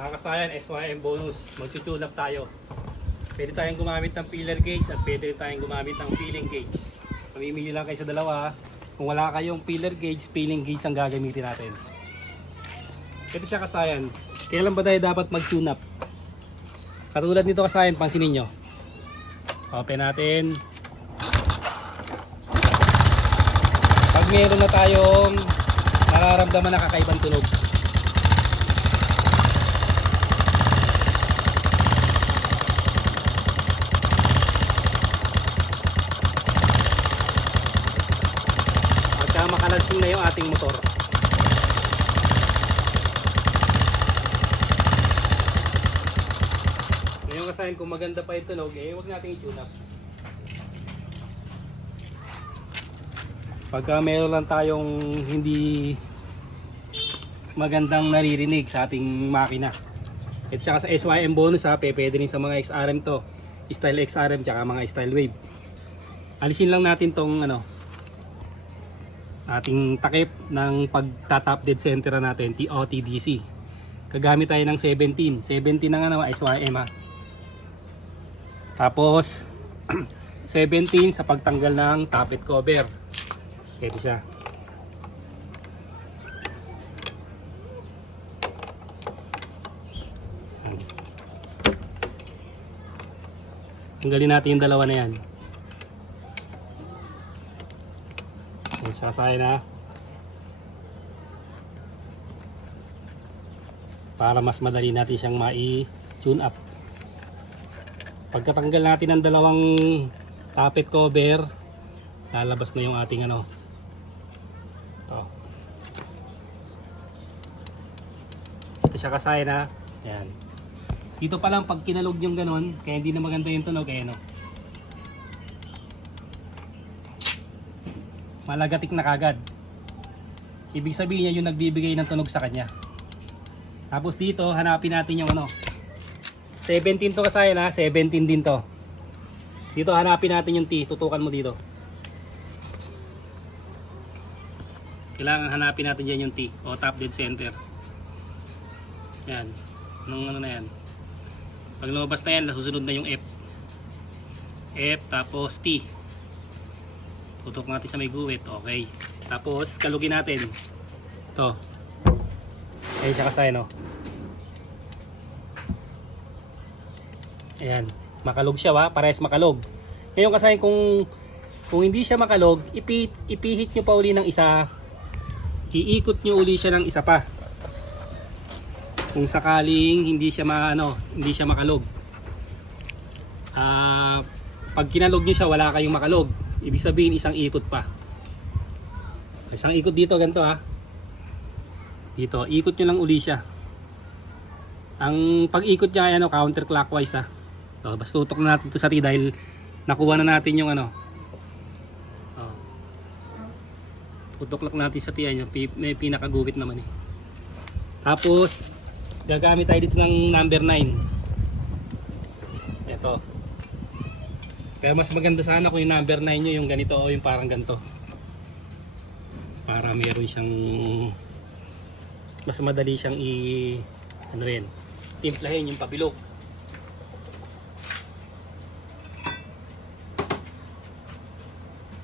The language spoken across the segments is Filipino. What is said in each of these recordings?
Mga kasayan, SYM bonus. Mag-tune up tayo. Pwede tayong gumamit ng filler gauge at pwede tayong gumamit ng peeling gauge. Mamimili lang kayo sa dalawa. Kung wala kayong filler gauge, peeling gauge ang gagamitin natin. Ito siya kasayan. Kailan ba tayo dapat mag-tune up? Katulad nito kasayan, pansinin nyo. Open natin. Pag meron na tayong nararamdaman na kakaibang tunog, makalansing na yung ating motor. Ngayon kasayan, kung maganda pa yung tunog, huwag natin i-tune up. Pagka meron lang tayong hindi magandang naririnig sa ating makina. Ito siya sa SYM bonus ha, pwede rin sa mga XRM to. Style XRM tsaka mga style wave. Alisin lang natin tong ating takip ng pagtatap dead center natin, TOTDC. Gagamit tayo ng 17 ng SYM ha. Tapos 17 sa pagtanggal ng tappet cover. Ito siya. Tanggalin natin yung dalawa na yan. Sasaya na para mas madali natin siyang mai-tune up. Pagkatanggal natin ng dalawang tappet cover, lalabas na yung ating ito. Ito siya kasaya na. Yan. Dito pa lang pag kinalog yung ganon, kaya hindi na maganda yung tunog malagatik na kagad. Ibig sabihin niya yung nagbibigay ng tunog sa kanya. Tapos dito, hanapin natin yung 17 to kasayan ha, 17 din to. Dito hanapin natin yung T, tutukan mo dito. Kailangan hanapin natin dyan yung T, o top dead center. Yan, nung na yan. Pag lumabas na yan, susunod na yung F. F, tapos T. Tutok natin sa may guwit. Okay. Tapos kalugin natin. Ito. Ayan siya kasay Ayan. Makalog siya parehas makalog. Ngayon kasay kung hindi siya makalog, ipihit nyo pa uli ng isa. Iikot nyo uli siya ng isa pa. Kung sakaling hindi siya hindi siya makalog. Pag kinalog nyo siya, wala kayong makalog. Ibig sabihin isang ikot pa. Isang ikot dito ganito Dito, ikot nyo lang uli siya. Ang pag-ikot niya ay counterclockwise So, basta tutok na natin ito sa T dahil nakuha na natin yung tutok lang natin sa T may pinakaguwit naman Tapos gagamit tayo dito ng number 9. Ito. Pero mas maganda sana kung yung number 9 nyo yung ganito o yung parang ganito. Para meron siyang mas madali siyang timplahin yung pabilog.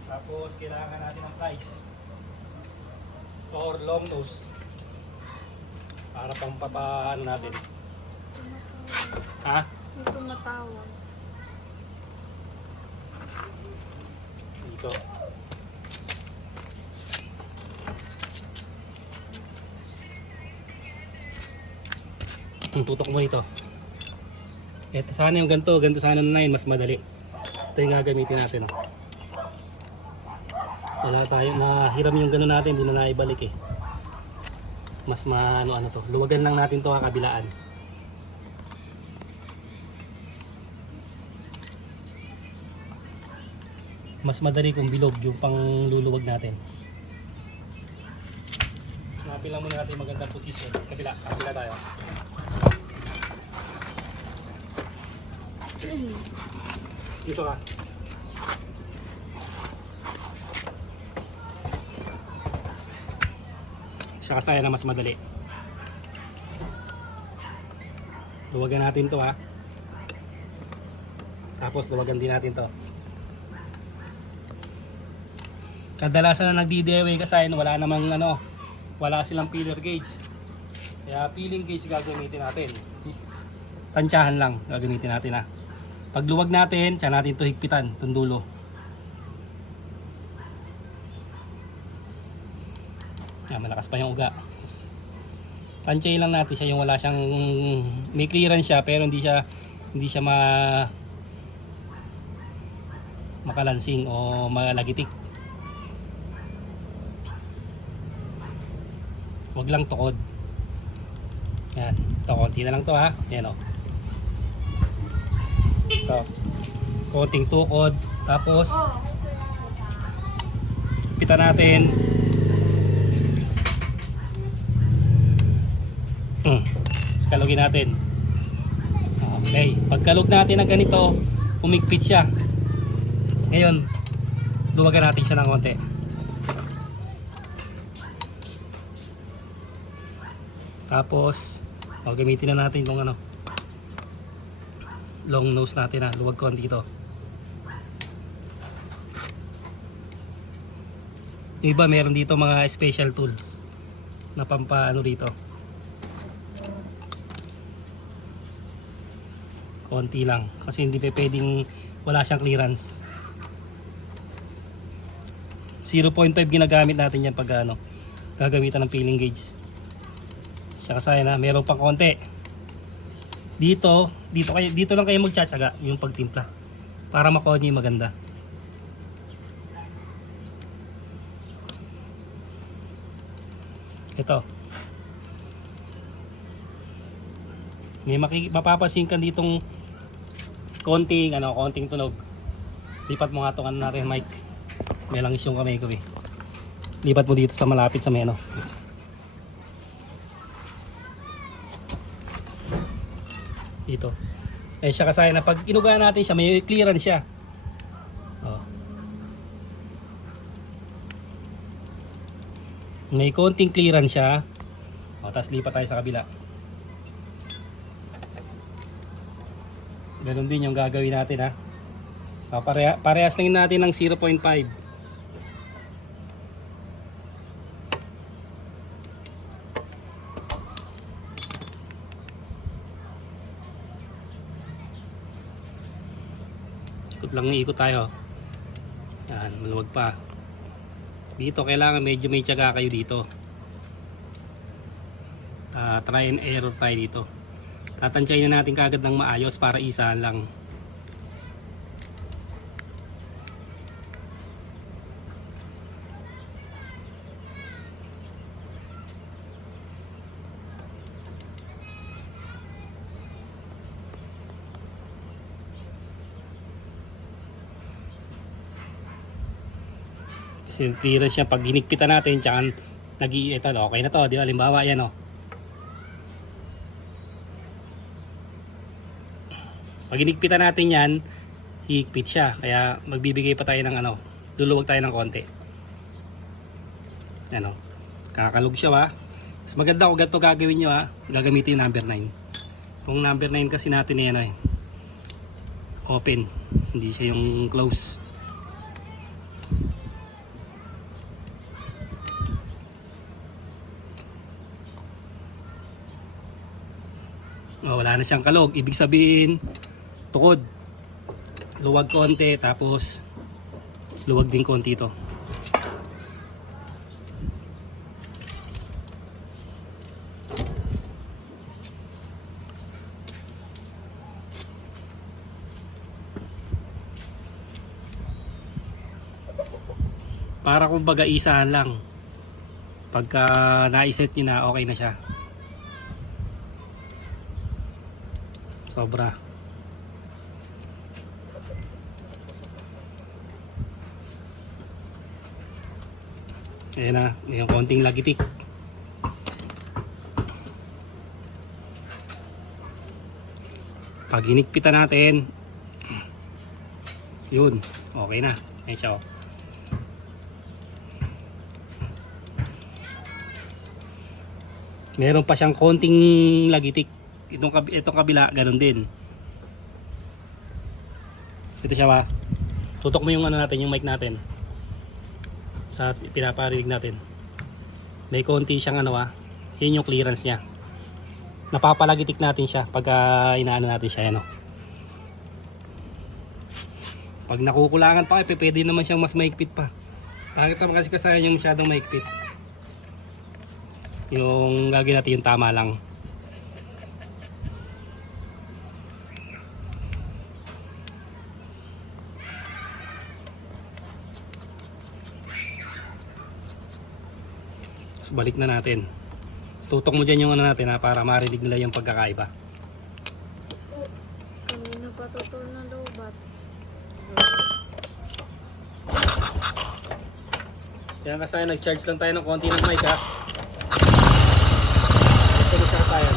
Tapos kailangan natin ng price or long nose para pampapaano natin. Ha? Ito natawag. Dito. Tutok mo nito. Ito sana yung ganito sana na 9 mas madali. Ito yung gagamitin natin. Wala tayo na hiram yung gano'n natin, hindi na naibalik Mas to. Luwagan lang natin to kabilaan. Mas madali kung bilog yung pang luluwag natin. Hanapin lang muna natin magandang position. Kabila tayo. Dito ka. Siya kasaya na mas madali. Luwagan natin to ha. Tapos luwagan din natin to. Kadalasan na nagdi-dewey kasi wala namang ano, wala silang filler gauge. Kaya peeling gauge gagamitin natin. Tansyahan lang gagamitin natin ha. Pag luwag natin, tiyan natin to higpitan, itong dulo. Yan, malakas pa yung uga. Tansyahin lang natin siya yung wala siyang, may clearance siya pero hindi siya makalansing o malagitik. Wag lang tukod. Yan, ito konti na lang to ha. Yan o. Ito. Konting tukod. Tapos pitan natin. Kalugin natin. Okay, pagkalog natin ng ganito, umigpit siya. Ngayon, luwagan natin siya ng konti. Tapos, gamitin na natin itong ano, long nose natin ha, luwag konti ito. Yung iba meron dito mga special tools na pampaano dito. Konti lang kasi hindi pa pwedeng wala siyang clearance. 0.5 ginagamit natin yan pag ano, gagamitan ng peeling gauge. Siya kasi na meron pang konti. Dito lang kayo magtsatsaga yung pagtimpla para makuha niyo yung maganda. Ito. May mapapansin ka ditong konting tunog. Lipat mo nga itong ano natin, mic. May langis yung kamay ko eh. Lipat mo dito sa malapit sa meno. Dito. Eh siya kasi na pag inuga natin siya, may clearance siya. Oh. May konting clearance siya. Oh, tapos lipat tayo sa kabila. Ganun din yung gagawin natin ha. Parehas lang natin ng 0.5. Ikot lang ng ikot tayo. Yan, maluwag pa. Dito kailangan medyo may tiyaga kayo dito. Try and error tayo dito. Tatansyahin na natin kaagad ng maayos para isahan lang. Kasi yung clearance niya pag hinigpitan natin tsaka ito, okay na to, di ba? Halimbawa yan o. Pag hinigpitan natin yan, hihigpit siya. Kaya magbibigay pa tayo ng ano, luluwag tayo ng konti. Ano, kakalog siya ha. Mas maganda kung ganito gagawin nyo ha. Gagamitin yung number 9. Kung number 9 kasi natin yan ay open. Hindi siya yung close. Oh, wala na siyang kalog. Ibig sabihin, tukod. Luwag konti, tapos luwag din konti ito. Para kumbaga isahan lang. Pagka naiset nyo na, okay na siya. Sobra. Ayan na, yung konting lagitik. Pag hinigpitan natin, yun, okay na. Ayan siya. Meron pa siyang konting lagitik. Itong kabila, ganun din. Ito siya ba? Tutok mo yung ano natin, yung mic natin. Sa pinaparinig natin. May konti siyang ano yun yung clearance niya. Napapalagitik natin siya pag inaano natin siya, ano. Pag nakukulangan pa, pwede naman siyang mas maigpit pa. Bakit naman kasi kasaya yung masyadong maigpit? Yung gagawin natin yung tama lang. So, balik na natin. Tutok mo dyan yung ano natin para marinig nila yung pagkakaiba. Kanina pa tutol na lobat. Kaya kasi nag-charge lang tayo ng konti ng mic, ha. Ito na siya tayo.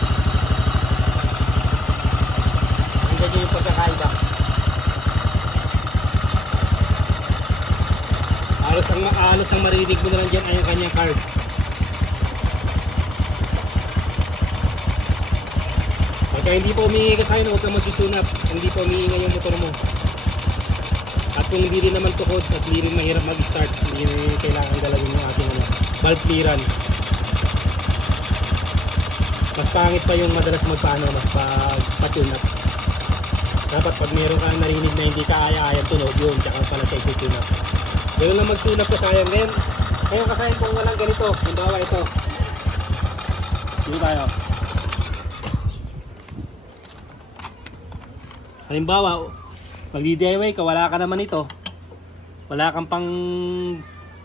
Hanggang yung pagkakaiba. Halos ang marinig mo na lang dyan ay ang kanyang card. Pagka hindi pa umiingi ka sa'yo, huwag kang mag-tune up. Hindi pa umiingay yung motor mo. At kung hindi rin naman tukod at hindi rin mahirap mag-start, hindi rin kailangan galawin yung ating valve clearance. Mas pangit pa yung madalas mas pa-tune up. Dapat pag meron kang narinig na hindi kaaya-ayang tunog, yun, tsaka pala siya i-tune up. Ganoon lang mag-tune up ka sayang. Ngayon kasayang kung walang ganito, halimbawa ito. Dito tayo. Halimbawa, magdi-DIY ka, wala ka naman ito. Wala kang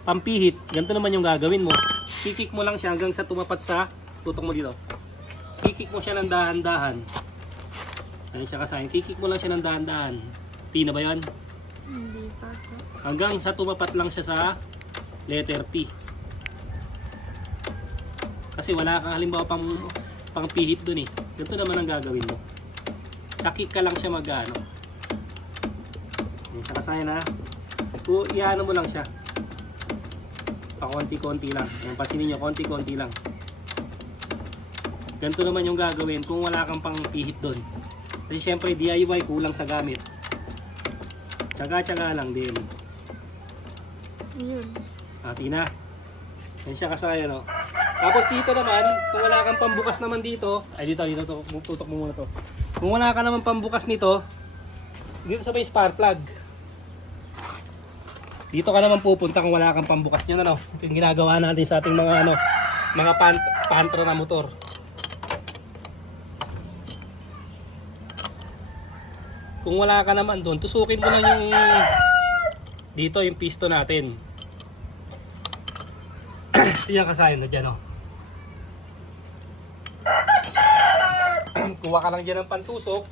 pampihit. Ganito naman yung gagawin mo. Kikik mo lang siya hanggang sa tumapat sa tutok mo dito. Kikik mo siya ng dahan-dahan. Ano siya kasahin? Kikik mo lang siya ng dahan-dahan. T na ba yan? Hindi pa to. Hanggang sa tumapat lang siya sa letter T. Kasi wala kang halimbawa pang pihit dun eh. Ganito naman ang gagawin mo. Sakik ka lang siya mag-ano. Yan siya kasahin, ha. Iano mo lang siya. Pa-konti-konti lang. Yan, pansinin nyo, konti-konti lang. Ganito naman yung gagawin kung wala kang pang pihit dun. Kasi syempre DIY, kulang sa gamit. Tsaga-tsaga lang din. Yun. Ati na. Yan siya kasahin, no. Tapos dito naman, kung wala kang pambukas naman dito, ay dito, tutok mo muna to. Kung wala ka naman pambukas nito, dito sa may spark plug. Dito ka naman pupunta kung wala kang pambukas niyan, ano. Ito yung ginagawa natin sa ating mga pantra na motor. Kung wala ka naman doon, tusukin mo lang yung dito yung piston natin. Ito yung kasahin na dyan, oh. Kuha ka lang dyan ng pantusok.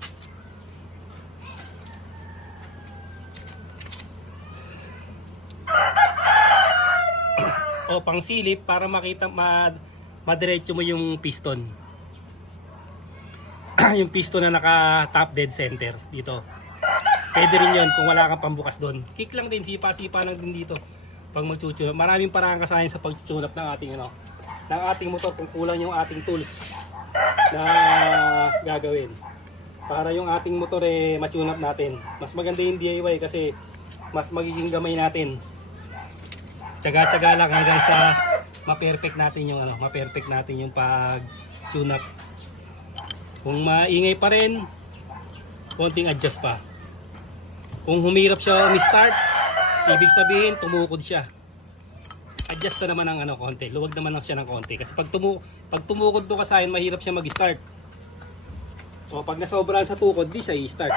O pangsilip para makita madiretso mo yung piston. Yung piston na naka top dead center dito. Pwede rin yun kung wala kang pambukas doon. Kick lang din, sipa-sipa lang din dito pag mag-tune up. Maraming parang kasahin sa pag-tune up ng ating motor kung kulang yung ating tools na gagawin para yung ating motor ma-tune up natin. Mas maganda yung DIY kasi mas magiging gamay natin. Tsaga-tsaga lang hanggang sa ma-perfect natin yung pag-tune up. Kung maingay pa rin, konting adjust pa. Kung humirap siyaumi-start, ibig sabihin tumukod siya. Adjust na naman ng konti. Luwag naman lang siya ng konti. Kasi pag tumukod to kasahin, mahirap siya mag-start. O pag nasobrahan sa tukod, di siya i-start.